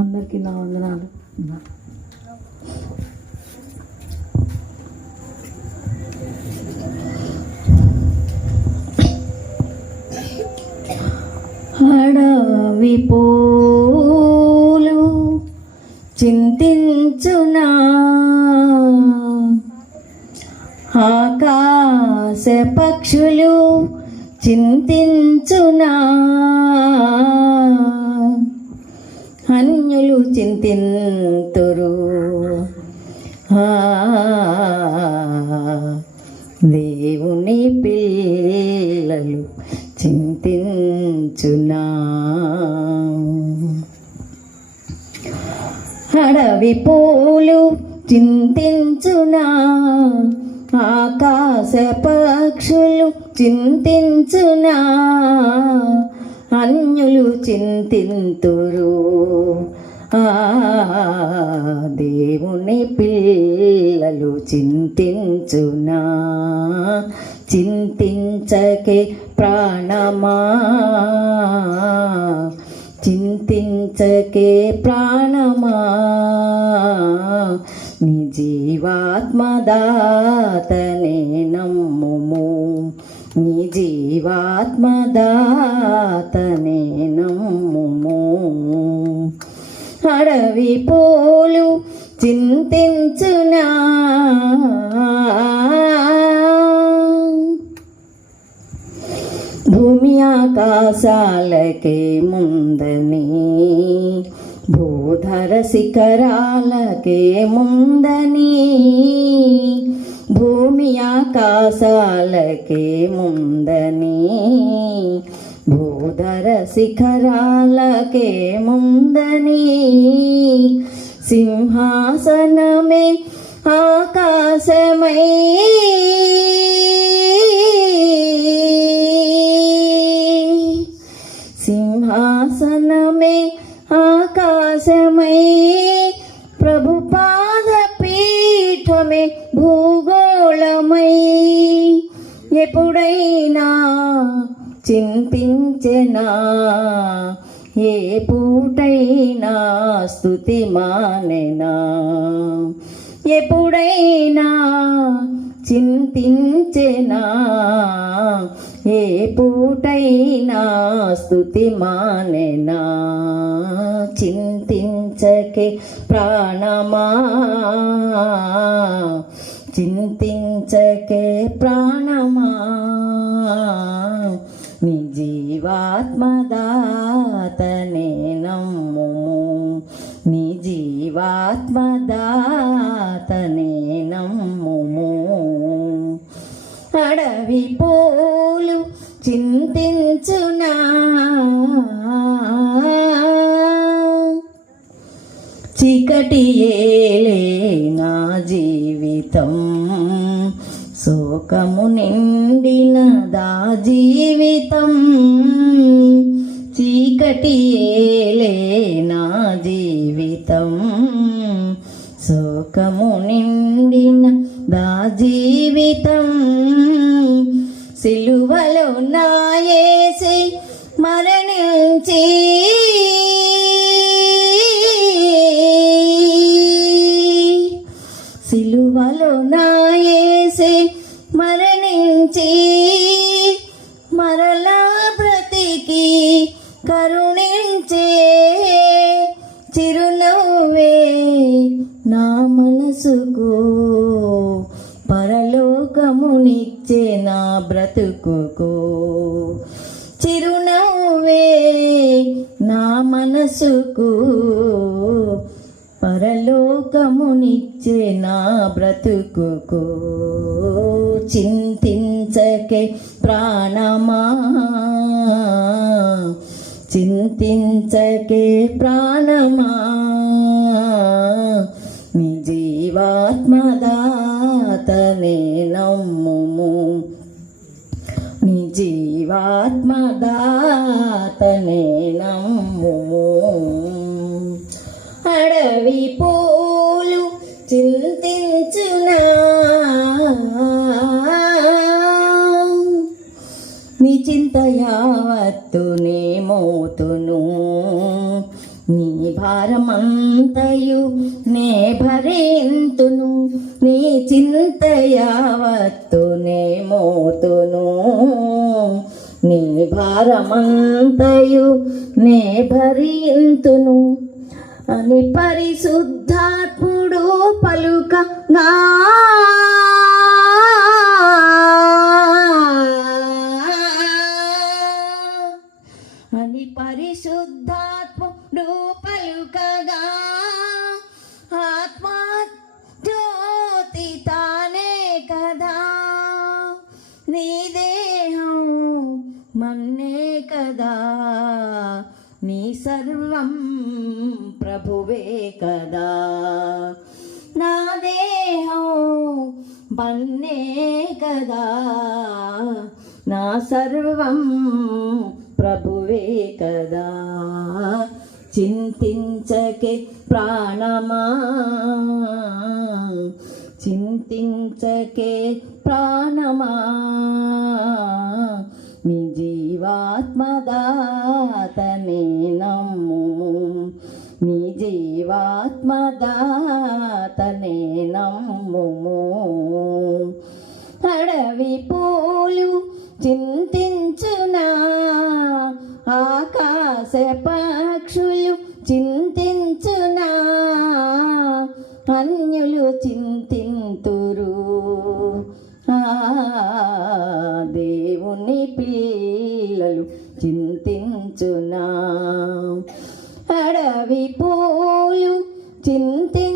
అందరికీ నా వందనాలు. అడవి పూలు చింతించునా? ఆకాశ పక్షులు చింతించునా? అన్యులు చింతింతురు. ఆ, దేవుని పిల్లలు చింతించునా? అడవి పూలు చింతించునా? ఆకాశ పక్షులు చింతించునా? అన్యులు చింతింతురు ఆ దేవుని పిల్లలు చింతించునా చింతించకే ప్రాణమా చింతించకే ప్రాణమా నీ జీవాత్మదాతనే జీవాత్మదాతనే నమ్ముము. అడవి పోలు చింతించునా? భూమి ఆకాశాలకే ముందని భూధర శిఖరాలకే ముందని భూమి ఆకాశాలకే ముందని భూధర శిఖరాలకే ముందని సింహాసనమే ఆకాశమై. సింహాసనమే ఆకాశమై ప్రభు పాద పీఠమే భూగోళమై ఎప్పుడైనా చింతించెనా? ఏ పూటైనా స్థుతి మానెనా? ఎప్పుడైనా చింతించెనా? ఏ పూటైనా స్థుతి మానెనా? చింతించకే ప్రాణమా? చింతించకే ప్రాణ జీవాత్మదాతనే నమ్ము నీ జీవాత్మదాతనే నమ్ము అడవి పోలు చింతించునా? చీకటి ఏలే నా జీవితం. శోకము నిండిన దా జీవితం. చీకటి ఏలే నా జీవితం. శోకము నిండిన దా జీవితం. సిలువలో నాయేసి మరణించి కరుణించే చిరునవ్వే నా మనసుకు. పరలోకమునిచ్చే నా బ్రతుకుకు. చిరునవ్వే నా మనసుకు. పరలోకమునిచ్చే నా బ్రతుకుకు. చింతించకే ప్రాణమా. చింతించకే ప్రాణమా? నీ జీవాత్మదాతనే నమ్ముము. నీ జీవాత్మదాతనే నమ్ముము. అడవి పో నీ భారమంతయు నే భరేంతును నీ చింత యావత్తు నే మోతును. నీ భారమంతయు నే భరింతును అని పరిశుద్ధాత్ముడు పలుకగా అని పరిశుద్ధ పలుకగా ఆత్మా జ్యోతి తానే కదా. నీ దేహం మన్నే కదా. నీ సర్వం ప్రభువే కదా. నా దేహం మన్నే కదా. నా సర్వం ప్రభువే కదా. చింతించకే ప్రాణమా? చింతించకే ప్రాణమా? మీ జీవాత్మదాతనే నమ్ము. నీ జీవాత్మదాతనే నమ్ము. అడవి పూలు చింతించునా? ఆకాశ పక్షులు చింతించునా? అన్యులు చింతింతురు. ఆ దేవుని పిల్లలు చింతించునా? అడవి పూలు చింతి